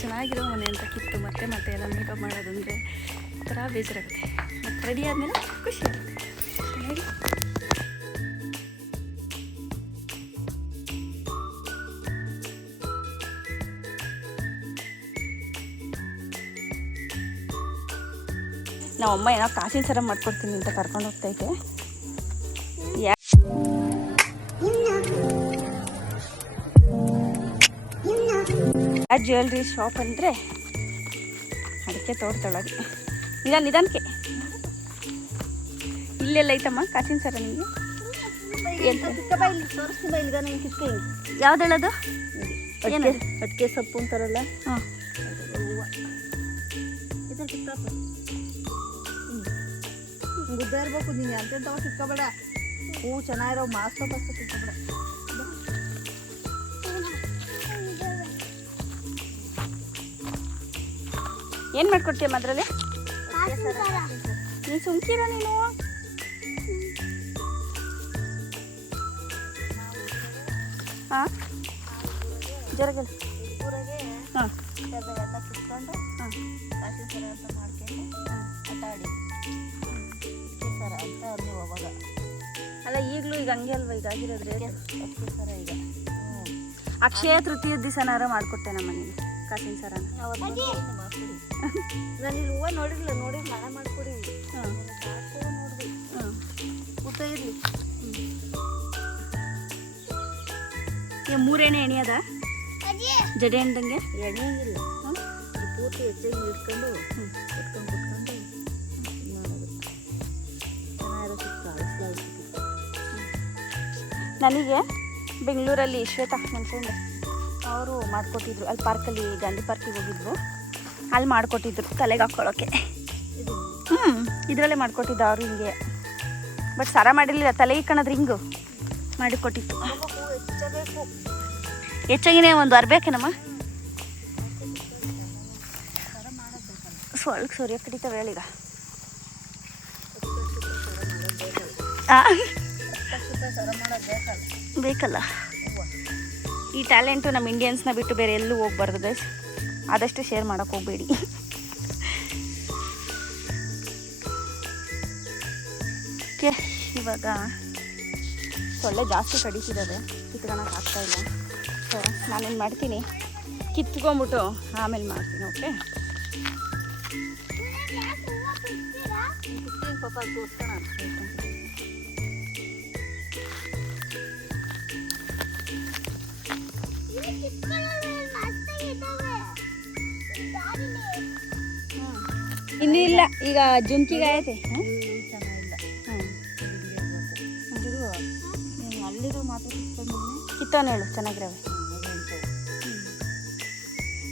ಚೆನ್ನಾಗಿರೋ ಮನೆ ಅಂತ ಕಿತ್ತು ಮತ್ತೆ ಮತ್ತೆ ಎಲ್ಲ ಮೇಕಪ್ ಮಾಡೋದಂದರೆ ಒಂಥರ ಬೇಜಾರಾಗುತ್ತೆ. ಮತ್ತು ರೆಡಿ ಆದಮೇಲೆ ಖುಷಿ ಆಗುತ್ತೆ. ಹೇಳಿ ನಮ್ಮಮ್ಮ ಏನೋ ಕಾಸಿನ ಸರ ಮಾಡ್ಕೊಡ್ತೀನಿ ಅಂತ ಕರ್ಕೊಂಡು ಹೋಗ್ತೈತೆ. ಆ ಜ್ಯುವೆಲ್ರಿ ಶಾಪ್ ಅಂದರೆ ಅದಕ್ಕೆ ತೋಟದೊಳಗೆ ನಿಧಾನಕ್ಕೆ ಇಲ್ಲೆಲ್ಲ ಐತಮ್ಮ ಕಾಸಿನ ಸರ ನಿಮಗೆ ಯಾವ್ದು ಹೇಳೋದು? ಏನು ಅಡಿಕೆ ಸೊಪ್ಪು ಅಂತಾರಲ್ಲ. ಹಾಂ ಗುಡ್ಡ ಇರ್ಬೇಕು. ನೀನು ಎಂತೆಂತವ ಸಿಕ್ಕೋಬೇಡ. ಹೂ ಚೆನ್ನಾಗಿರೋ ಮಾಸ್ಕ ಪಸ್ಕ ಸಿಕ್ಕೋಬೇಡ. ಏನು ಮಾಡ್ಕೊಡ್ತೀಯಮ್ಮ ಅದರಲ್ಲಿ? ನೀನು ಸುಮ್ಕಿರ ನೀನು. ಹಾಂ ಜರಗಲ್ಲ ಊರಾಗೆ ಹಾಂ ಎಲ್ಲ ಕುತ್ಕೊಂಡು ಹಾಂ ಕಾಸಿನ ಸರ ಅಂತ ಮಾಡ್ಕೊಂಡು ಆಟ ಆಡಿ ಸರ ಅಂತ ನೀವು ಅವಾಗ ಅಲ್ಲ ಈಗಲೂ ಈಗ ಹಂಗೆ ಅಲ್ವಾ ಈಗ ಆಗಿರೋದ್ರೆ ಅಷ್ಟು ಸರ ಈಗ ಅಕ್ಷಯ ತೃತೀಯ ದಿವಸನಾರ ಮಾಡಿಕೊಟ್ಟೆ ನಮ್ಮ ಮನೇಲಿ ಕಾಸಿನ ಸರನ. ಮಾಡ್ಕೊಡಿ. ನಾನು ಇಲ್ಲಿ ಹೂವು ನೋಡಿರ್ಲಿಲ್ಲ ಮನೆ ಮಾಡ್ಕೊಡಿ. ಹಾಂ ನೋಡಿರಿ. ಹಾಂ ಊಟ ಇರಲಿ. ಈಗ 3 ಎಣ್ಣೆ ಎಣಿಯದ ಜಡೆ ಅಂದಂಗೆ ಎಣ್ಣೆ ಇಲ್ಲ. ಪೂರ್ತಿ ಹೆಚ್ಚಾಗಿ ಇಟ್ಕೊಂಡು ಕುತ್ಕೊಂಡು ನನಗೆ ಬೆಂಗಳೂರಲ್ಲಿ ಶ್ವೇತಾ ನನ್ನ ಫ್ರೆಂಡ್ ಅವರು ಮಾಡಿಕೊಟ್ಟಿದ್ರು. ಅಲ್ಲಿ ಪಾರ್ಕಲ್ಲಿ ಗಾಂಧಿ ಪಾರ್ಕಿಗೆ ಹೋಗಿದ್ರು, ಅಲ್ಲಿ ಮಾಡಿಕೊಟ್ಟಿದ್ರು ತಲೆಗೆ ಹಾಕ್ಕೊಳ್ಳೋಕ್ಕೆ. ಇದರಲ್ಲೇ ಮಾಡಿಕೊಟ್ಟಿದ್ದು ಅವರು ಹಿಂಗೆ. ಬಟ್ ಸರ ಮಾಡಿರಲಿಲ್ಲ, ತಲೆಗೆ ಕಣದ್ರೆ ಹಿಂಗು ಮಾಡಿಕೊಟ್ಟಿತ್ತು. ಹೆಚ್ಚಾಗಿನೇ ಒಂದು ಅರ್ಬೇಕೇನಮ್ಮ ಸ್ವಲ್ಪ ಸೂರ್ಯ ಕಡಿತಾವೆ ಹೇಳೀಗ. ಬೇಕಲ್ಲ ಈ ಟ್ಯಾಲೆಂಟು ನಮ್ಮ ಇಂಡಿಯನ್ಸ್ನ ಬಿಟ್ಟು ಬೇರೆ ಎಲ್ಲೂ ಹೋಗ್ಬಾರ್ದು ಗೈಸ್. ಆದಷ್ಟು ಶೇರ್ ಮಾಡೋಕ್ಕೆ ಹೋಗಬೇಡಿ. ಓಕೆ, ಇವಾಗ ಸೊಳ್ಳೆ ಜಾಸ್ತಿ ಕಡಿತಿದ್ದಾವೆ, ಕಿತ್ಕೊಳಕ್ಕೆ ಆಗ್ತಾಯಿಲ್ಲ. ಸೊ ನಾನೇನು ಮಾಡ್ತೀನಿ, ಕಿತ್ಕೊಂಬಿಟ್ಟು ಆಮೇಲೆ ಮಾಡ್ತೀನಿ. ಓಕೆ ಪಾಪ ತೋರಿಸ್ಕೋಣ. ಇನ್ನೂ ಇಲ್ಲ, ಈಗ ಜುಮ್ಕಿಗೆ ಆಯ್ತೆ. ಚೆನ್ನಾಗಿಲ್ಲ. ಅಲ್ಲಿರೋ ಮಾತ್ರ ಕಿತ್ತವನು ಹೇಳು ಚೆನ್ನಾಗಿರವೆ.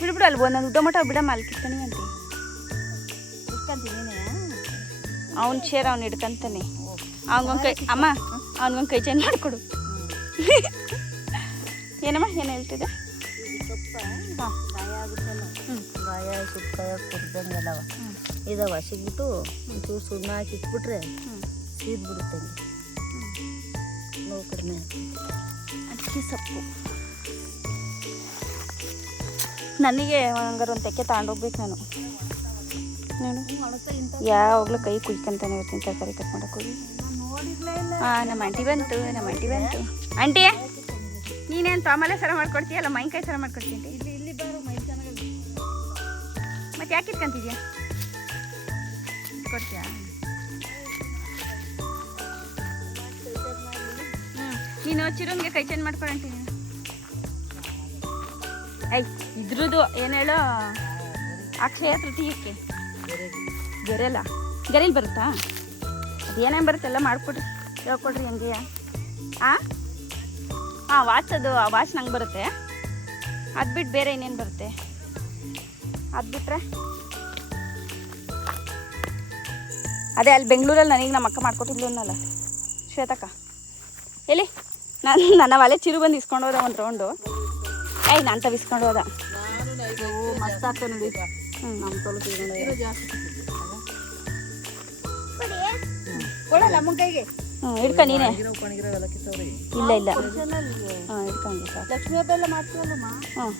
ಬಿಡ್ಬಿಡು, ಅಲ್ಲಿ ಒಂದೊಂದು ಉದ್ದ ಮಟ್ಟ ಬಿಡಮ್ಮ, ಅಲ್ಲಿ ಕಿತ್ತಾನೆ ಅಂತ ಇಟ್ಕೊಂತೀನಿ. ಅವ್ನ ಶೇರ್ ಅವ್ನು ಹಿಡ್ಕೊಂತಾನೆ. ಅವ್ನಿಗೊಂದು ಕೈ ಅಮ್ಮ, ಅವ್ನಿಗೊಂದು ಕೈ ಚೇಂಜ್ ಮಾಡಿಕೊಡು. ಏನಮ್ಮ ಏನು ಹೇಳ್ತಿದ್ದೆ? ಸೊಪ್ಪ ಹಾಂ ಗಾಯ ಆಗುತ್ತಲ್ಲ, ಗಾಯ ಸುಕ್ಕಾಯ ಕುಡ್ದಂಗೆಲ್ಲವ ಇದಾವ ಸಿಗ್ಬಿಟ್ಟು ಒಂಚೂರು ಸುಣ್ಣ ಹಾಕಿ ಇಟ್ಬಿಟ್ರೆ ಸೀದ್ಬಿಡುತ್ತೆ. ನೋವು ಕಡಿಮೆ ಅಕ್ಕಿ ಸೊಪ್ಪು ನನಗೆ ಹಂಗಾರೆ ಒಂದು ತೆಕ್ಕೆ ತಗೊಂಡೋಗ್ಬೇಕು ನಾನು. ಯಾವಾಗಲೂ ಕೈ ಕುಯ್ಕೊಂತಾನೆ ಇರ್ತೀನಿ ತರಕಾರಿ ಕಟ್ ಮಾಡೋಕೆ ಹೋಗಿ. ಹಾಂ ನಮ್ಮ ಆಂಟಿ ಬಂತು. ಆಂಟಿ ನೀನೇನು ತಾಮಲೆ ಸರ ಮಾಡ್ಕೊಡ್ತೀಯಲ್ಲ, ಮೈನ್ಕಾಯಿ ಸರ ಮಾಡ್ಕೊಡ್ತೀನಿ. ಇಲ್ಲಿ ಬಾರು ಮೈ ಚೆನ್ನಾಗಿ. ಮತ್ತೆ ಯಾಕೆ ಇಟ್ಕೊಂತಿದ್ಯಾ? ಕೊಡ್ತೀಯಾ? ನೀನು ಚಿರುನ್ಗೆ ಕೈ ಚೇಂಜ್ ಮಾಡ್ಕೊಳಂತೀನಿ. ಇದ್ರದ್ದು ಏನು ಹೇಳೋ, ಅಕ್ಷಯ ತೃತೀಯಕ್ಕೆ ಗೆರೆಲ್ಲ ಗೆರೆಲಿ ಬರುತ್ತಾ? ಅದು ಏನೇನು ಬರುತ್ತೆಲ್ಲ ಮಾಡಿಕೊಡ್ರಿ, ಹೇಳ್ಕೊಡ್ರಿ ಹಂಗೆ. ಹಾಂ ವಾಚ್, ಅದು ವಾಚ್ ನಂಗೆ ಬರುತ್ತೆ. ಅದು ಬಿಟ್ಟು ಬೇರೆ ಇನ್ನೇನು ಬರುತ್ತೆ? ಅದು ಬಿಟ್ಟರೆ ಅದೇ ಅಲ್ಲಿ ಬೆಂಗಳೂರಲ್ಲಿ ನನಗೆ ನಮ್ಮ ಅಕ್ಕ ಮಾಡ್ಕೊಟ್ಟಿದ್ಲು ಅನ್ನಲ್ಲ ಶ್ವೇತಕ್ಕ. ಎಲ್ಲಿ ನನ್ನ ಒಲೆ ಚಿರು ಬಂದು ಇಸ್ಕೊಂಡು ಹೋದ ಒಂದು ರೌಂಡು. ನಾನು ತವಿಸ್ಕೊಂಡು ಹೋದ. ಮಸ್ತ್ ಆಗ್ತದೆ ನೋಡಿ. ನಮ್ಮ ತೊಲಗಿ ಕೊಡಲ್ಲ ನಮ್ಮ ಕೈಗೆ. ಹಿಡ್ಕ ನೀನೇ. ಇಲ್ಲ ಇಲ್ಲ ಹಾಂ ಹಿಡ್ಕೊಂಡು ಲಕ್ಷ್ಮಿ ಹಬ್ಬ ಎಲ್ಲ ಮಾಡ್ತೀವಲ್ಲಮ್ಮ,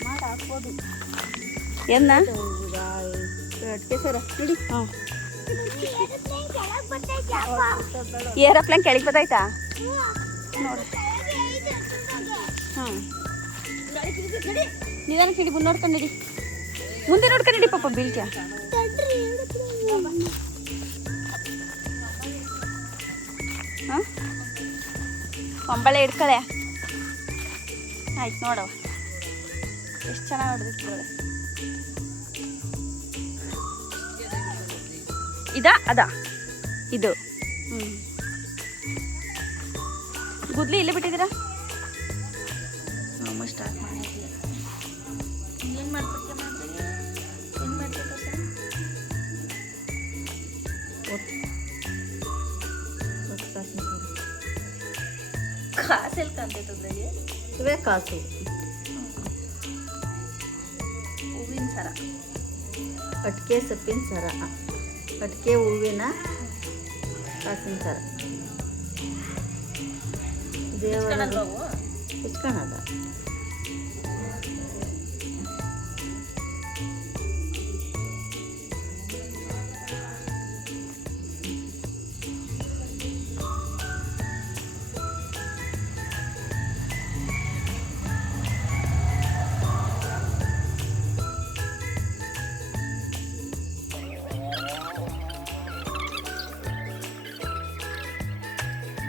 ಮಾಡಿ ಹಾಕ್ಬೋದು. ಏನ ಅಟ್ಕೆ ಸರ ನೋಡಿ. ಹಾಂ ಏರೋಪ್ಲೇನ್ ಕೆಳಗೆ ಬತ್ತಾಯ್ತಾ ನೋಡಿ. ಹಾಂ ನಿಧಾನಕ್ಕೆ ನಡಿ, ಮುಂದೆ ನೋಡ್ಕೊಂಡು ನಡಿ, ಮುಂದೆ ನೋಡ್ಕೊಂಡು ನಡಿ ಪಾಪ ಬೀಳ್ತೀಯ. ಹಾಂ ಒಂಬಳೆ ಹಿಡ್ಕಳೆ ಆಯ್ತು ನೋಡವ, ಎಷ್ಟು ಚೆನ್ನಾಗಿ ಹೊಡೆದಿರ್ತದೆ. ಇದಾ ಅದಾ ಇದು? ಹ್ಞೂ ಗುದ್ಲಿ ಇಲ್ಲೇ ಬಿಟ್ಟಿದ್ದೀರಾ? ಅಮ್ಮ ಸ್ಟಾರ್ಟ್ ಮಾಡಿದ್ವಿ. ಏನು ಮಾಡ್ಕೊಡ್ತೀಯ ಮಾಡ್ತೀವಿ, ಏನು ಮಾಡ್ಬೇಕು ಸರ್? ಕಾಸೆಲ್ಲಿ ಕಾಣ್ತೈತದ್ರಾಗೆ? ಇವೇ ಕಾಸು. ಹೂವಿನ ಸರ, ಅಟ್ಕೆ ಸೊಪ್ಪಿನ ಸರ, ಅಟ್ಕೆ ಹೂವಿನ ಕಾಸಿನ ಸರ. ದೇವರ ಇಟ್ಕೊಳದ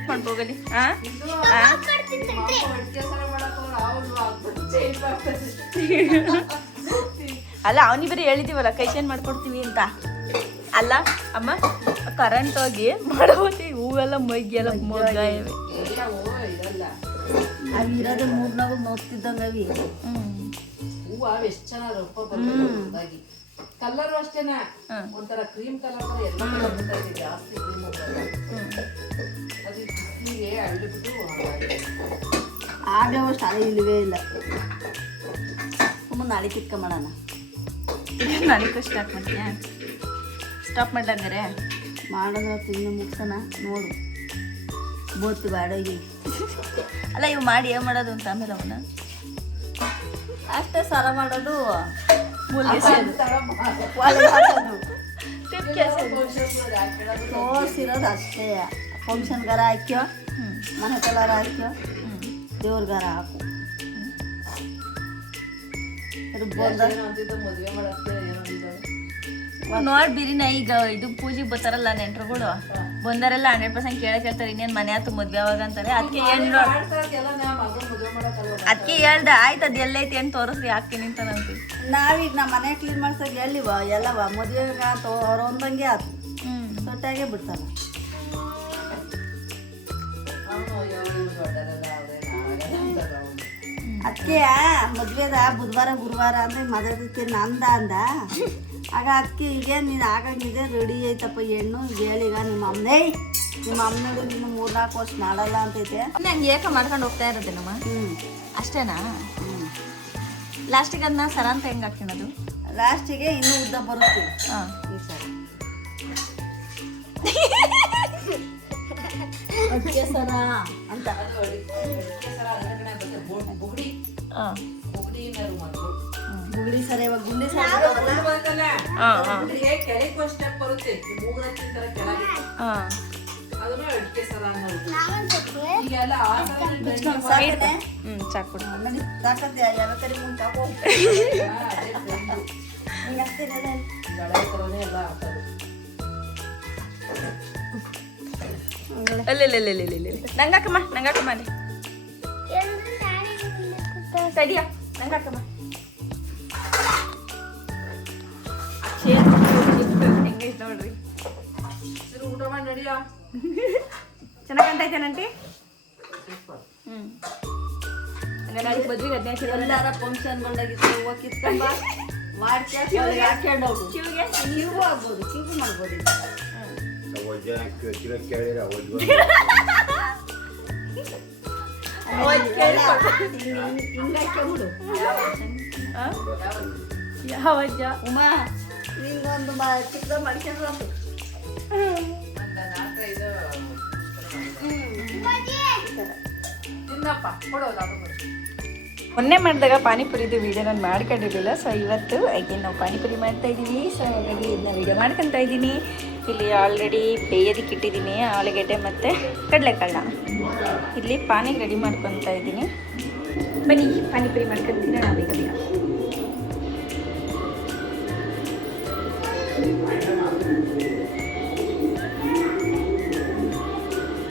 ಮಾಡ್ಬೋಗಲಿ. ಅಲ್ಲ ಅವನಿ ಬರೀ ಹೇಳಿದೀವಲ್ಲ ಕೈ ಚೇಂಜ್ ಮಾಡ್ಕೊಡ್ತೀವಿ ಅಂತ. ಅಲ್ಲ ಅಮ್ಮ, ಕರೆಂಟ್ ಹೋಗಿ ಮಾಡೋತಿ ಹೂವೆಲ್ಲ ಮೈಗೆಲ್ಲ ಮೊಗ್ಗಾಯವೆ. ಅವು ಇರೋದು 3-4 ನೋಡ್ತಿದ್ದಂಗೆ ಅವಿ. ಹೂವು ಎಷ್ಟು ಚೆನ್ನಾಗಿ ಕಲರ್ ಅಷ್ಟೇನಾ, ಒಂಥರ ಕ್ರೀಮ್ ಕಲರ್ ಎಲ್ಲ ಕಲರ್ ಜಾಸ್ತಿ ಕ್ರೀಮ್ ಅದು ಬಿಸಿಲಿಗೆ ಅಳ್ಳಿಬಿಟ್ಟು ಆಗಲೇ ಅಷ್ಟು ಹಳೆ ಇಲ್ಲವೇ ಇಲ್ಲ. ಸುಮ್ಮನೆ ನಾಳೆ ಕಿತ್ಕೊಂಬೋಣ. ನಾಳೆಗೂ ಸ್ಟಾರ್ಟ್ ಮಾಡ್ತೀಯಾ? ಸ್ಟಾಪ್ ಮಾಡ್ಲಾಂಗಾರೆ ಮಾಡೋದು ತಿಂದು ಮುಗ್ಸೋಣ ನೋಡು. ಬೋತು ಬಾಡೋಗಿ ಅಲ್ಲ ಇವು ಮಾಡಿ ಏನು ಮಾಡೋದು ಅಂತ ಆಮೇಲೆ ಅವನ್ನ ಅಷ್ಟೇ ಸರ ಮಾಡೋದು, ತೋರಿಸಿರೋದು ಅಷ್ಟೇ. ಫಂಕ್ಷನ್ಗಾರ ಹಾಕ್ಯೋ, ಮನೆ ಕಲರ್ ಹಾಕ್ಯೋ, ದೇವ್ರಿಗಾರ ಹಾಕು. ಮದುವೆ ಮಾಡಕ್ಕೆ ಏನೋ ನೋಡ್ಬಿರಿನ ಈಗ ಇದು ಪೂಜೆಗೆ ಬರ್ತಾರಲ್ಲ ನೆಂಟ್ರುಗಳು ಬಂದರೆಲ್ಲ 100% ಕೇಳ್ತಾರೆ ಇನ್ನೇನು ಮನೆ ಆಯ್ತು ಮದ್ವೆ ಯಾವಾಗ ಅಂತಾರೆ. ಅದಕ್ಕೆ ಏನು ಅದಕ್ಕೆ ಹೇಳ್ದೆ ಆಯ್ತು ಅದು ಎಲ್ಲೈತಿ ಏನು ತೋರಿಸ್ರಿ ಹಾಕ್ತೀನಿ ಅಂತ ಅಂತೀವಿ. ನಾವೀಗ ನಮ್ಮ ಮನೆ ಕ್ಲೀನ್ ಮಾಡ್ಸೋಕೆ ಎಲ್ಲಿವ ಎಲ್ಲವ ಮದುವೆಗೆ ಆತು ಅವ್ರು ಒಂದಂಗೆ ಆತು ಸೊಟ್ಟಾಗೆ ಬಿಡ್ತಾರ. ಅದಕ್ಕೆ ಮದ್ವೆದ ಬುಧವಾರ ಗುರುವಾರ ಅಂದ್ರೆ ಮಾತಾಡ್ತೀನಿ ಅಂದ ಆಗ ಅದಕ್ಕೆ ಈಗೇನು ನೀನು ಆಗಂಗಿದೆ ರೆಡಿ ಐತಪ್ಪ ಹೆಣ್ಣು ಹೇಳಿಗ ನಿಮ್ಮ ಅಮ್ಮನದು ನೀನು 3-4 ವರ್ಷ ಮಾಡಲ್ಲ ಅಂತೈತೆ. ನಂಗೆ ಏಕ ಮಾಡ್ಕೊಂಡು ಹೋಗ್ತಾ ಇರೋದೇನಮ್ಮ? ಅಷ್ಟೇನಾ? ಲಾಸ್ಟಿಗೆ ಅದನ್ನ ಸರ ಅಂತ ಹೆಂಗೆ ಹಾಕ್ತಿನದು? ಲಾಸ್ಟಿಗೆ ಇನ್ನೂ ಉದ್ದ ಬರುತ್ತೀವಿ. ಹಾಂ ಈ ಸರ ಅಡ್ಗೆ ಸರ ಅಂತ ಬುಗುಡಿ ಸರ. ಇವಾಗ ಗುಂಡಿ ಸರ ಕೆಳಗೆ ಸ್ಟೆಪ್ ಬರುತ್ತೆ, ಮೂಗರತ್ತಿನ ಕೆಳಗೆ ಅದನ್ನ ಅಡ್ಕೆ ಸರ ಅನ್ನೋದು. ಈಗೆಲ್ಲ ಆ ಸರ ಸಾಕು ನನಗೆ ಸಾಕತ್ತೆ ಎಲ್ಲ ಕಡೆ ಮುಂಚೆ ಹಾಕೋ ಹಿಂಗೆ ಅಷ್ಟೇನೆ ಗಳೆ ಥರನೇ ಎಲ್ಲ ಹಾಕೋದು. ನಂಗಾಕಮ್ಮ ಅಲ್ಲಿ ಸರಿಯಾ ನಂಗಾಕಮ್ಮ ಹೆಂಗೈತೆ ನೋಡ್ರಿ. ಊಟ ಮಾಡಿ ನಡಿಯೋ. ಚೆನ್ನಾಗಿ ಕಾಣ್ತೈತೆ ನಂಟಿ. ಹಂಗಾರೆ ಮದ್ವೆಗೆ 15 ಎಲ್ಲಾರ ಫಂಕ್ಷನ್ಗಳಾಗಿತ್ತು ಹೂವು ಕಿತ್ಕೊಂಬ ಮಾಡ್ಕೊಂಡು ಹಾಕ್ಯಂಡೋಗು. ಕಿವಿಗೆ ಕಿವು ಆಗ್ಬೋದು, ಕಿವು ಮಾಡ್ಬೋದು. ಹಿಂಗಾಕ್ಯಬಿಡು. ಯಾವಜ್ಜ ಉಮಾ ನಿಂಗೊಂದು ಚಿಕ್ಕದ ಮಾಡ್ಕೊಂಡ್ರು ತಿನ್ನಪ್ಪ ಕೊಡೋದು ಅದು ಮೊನ್ನೆ ಮಾಡಿದಾಗ ಪಾನಿಪುರಿದು ವೀಡಿಯೋ ನಾನು ಮಾಡ್ಕೊಂಡಿರಲಿಲ್ಲ. ಸೊ ಇವತ್ತು again ನಾವು ಪಾನಿಪುರಿ ಮಾಡ್ತಾಯಿದ್ದೀವಿ. ಸೊ ಹಾಗಾಗಿ ಇದನ್ನ ವೀಡಿಯೋ ಮಾಡ್ಕೊತಾ ಇದ್ದೀನಿ. ಇಲ್ಲಿ ಆಲ್ರೆಡಿ ಬೇಯೋದಕ್ಕೆ ಇಟ್ಟಿದ್ದೀನಿ ಆಲೂಗೆಡ್ಡೆ ಮತ್ತು ಕಡಲೆಕಾಳನ್ನ. ಇಲ್ಲಿ ಪಾನಿಗೆ ರೆಡಿ ಮಾಡ್ಕೊತಾ ಇದ್ದೀನಿ. ಬನ್ನಿ ಪಾನಿಪುರಿ ಮಾಡ್ಕೊತೀನಿ ನಾವು ಬೇಗ ಬೇಗ.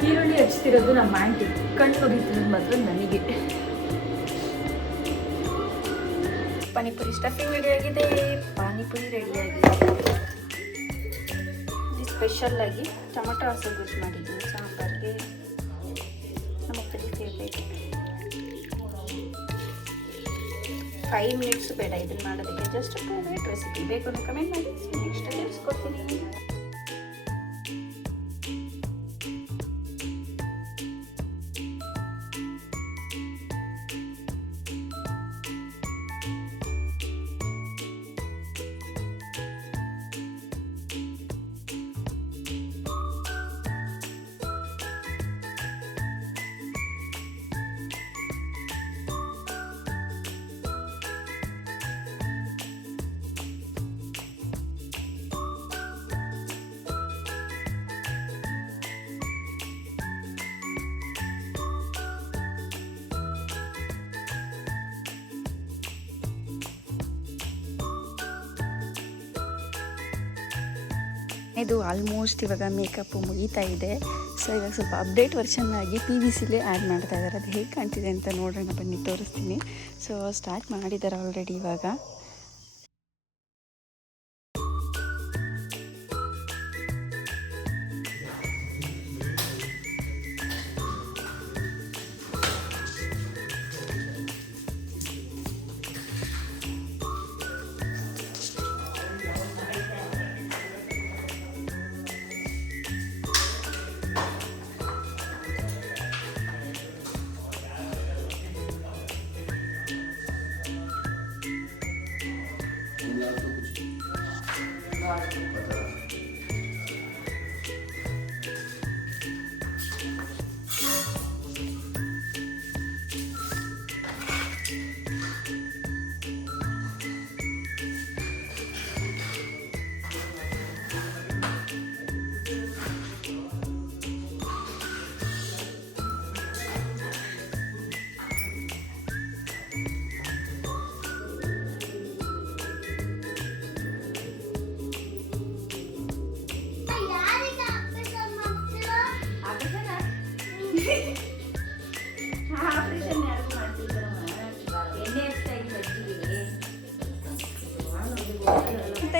ಈರುಳ್ಳಿ ಹಚ್ತಿರೋದು ನಮ್ಮ ಆಂಟಿ, ಕಣ್ಣು ಉರಿತಿರೋದು ಮಾತ್ರ ನನಗೆ. ಪಾನಿಪುರಿ ಸ್ಟಫಿಂಗ್ ರೆಡಿಯಾಗಿದೆ, ಪಾನಿಪುರಿ ರೆಡಿಯಾಗಿದೆ. ಸ್ಪೆಷಲ್ ಆಗಿ ಟೊಮೊಟೊ ಹಸಿ ಗೊಜ್ಜು ಮಾಡಿದ್ದೀನಿ ಸಾಂಬಾರಿಗೆ. ನಮ್ಮ ಅಪ್ಪನಿಗೆ ಫೇವ್ರೇಟ್. 5 ಮಿನಿಟ್ಸ್ ಬೇಡ ಇದನ್ನು ಮಾಡೋದಕ್ಕೆ, ಜಸ್ಟ್ 2 ಮಿನಿಟ್ ರೆಸಿಪಿ. ಬೇಕು ಅಂತ ಕಮೆಂಟ್ ಮಾಡಿ, ನೆಕ್ಸ್ಟ್ ತಿಳಿಸ್ಕೊಡ್ತೀನಿ. ಇದು ಆಲ್ಮೋಸ್ಟ್ ಇವಾಗ ಮೇಕಪ್ಪು ಮುಗೀತಾ ಇದೆ. ಸೊ ಇವಾಗ ಸ್ವಲ್ಪ ಅಪ್ಡೇಟ್ ವರ್ಷನ್ ಆಗಿ PVCಲೇ ಆ್ಯಡ್ ಮಾಡ್ತಾ ಇದ್ದಾರೆ. ಅದು ಹೇಗೆ ಕಾಣ್ತಿದೆ ಅಂತ ನೋಡೋಣ ಬನ್ನಿ, ತೋರಿಸ್ತೀನಿ. ಸೊ ಸ್ಟಾರ್ಟ್ ಮಾಡಿದ್ದಾರೆ ಆಲ್ರೆಡಿ ಇವಾಗ.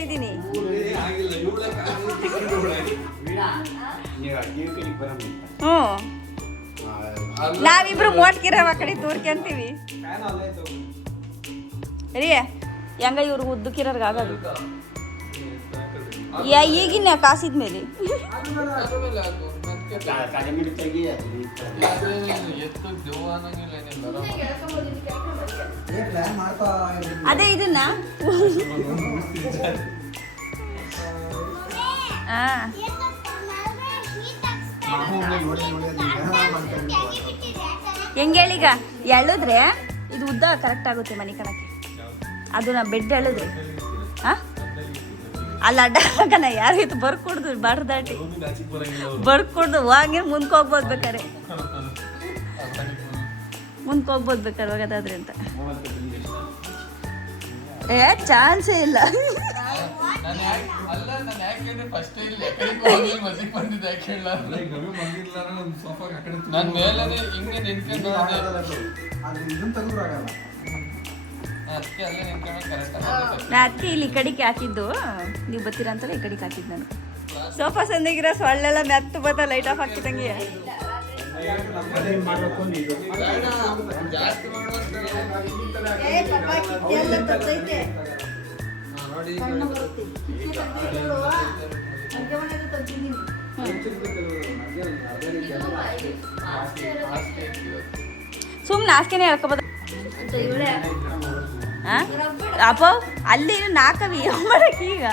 ಇದ್ದೀನಿ ನಾವಿಬ್ರು ಮೋಟ್ಕಿರವ ಕಡೆ ತೋರ್ಕೊಂತೀವಿ ರೀ. ಹೆಂಗ ಇವ್ರು ಉದ್ದಕ್ಕಿರೋರ್ಗ ಆಗೋದು ಈಗಿನ ಕಾಸಿದ್ಮೇಲೆ ಅದೇ ಇದನ್ನ ಹೆಂಗೆ ಹೇಳೀಗ ಎಳಿದ್ರೆ ಇದು ಉದ್ದ ಕರೆಕ್ಟ್ ಆಗುತ್ತೆ ಮನೆ ಕಣಕ್ಕೆ. ಅದು ನಾ ಬೆಡ್ ಎಳಿದ್ರೆ ಅಲ್ಲಿ ಅಡ್ಡ ಹಾಕಣ ಯಾರು ಇದು ಬರ್ಕೊಡ್ದು ಬಾರ್ದಾಟಿ ಬರ್ಕೊಡ್ದು ಹೋಗಿ ಮುಂದ್ಕೆ ಹೋಗ್ಬೋದು ಬೇಕಾರೆ, ಮುಂದ್ಕೆ ಹೋಗ್ಬೋದು ಬೇಕಾರೆ ಹೋಗೋದಾದ್ರೆ ಅಂತ. ಚಾನ್ಸೇ ಇಲ್ಲ. ನಾ ಅದಕ್ಕೆ ಇಲ್ಲಿ ಈ ಕಡೆಗೆ ಹಾಕಿದ್ದು, ನೀವು ಬರ್ತೀರಾ ಅಂತಲೇ ಈ ಕಡೆಗೆ ಹಾಕಿದ್ದು ನಾನು. ಸೋಫಾ ಸಂದಿಗಿರೋ ಸೊಳ್ಳೆಲ್ಲ ಮೆತ್ತು ಬತ್ತ ಲೈಟ್ ಆಫ್ ಹಾಕಿದಂಗೆ. ಸುಮ್ಮನೆ ಆಸ್ಕೆನೆ ಹೇಳ್ಕೊಬೋದ ಅಪ್ಪ ಅಲ್ಲಿ ನಾಲ್ಕವಿ ಮಾಡಕ್ಕೆ ಈಗ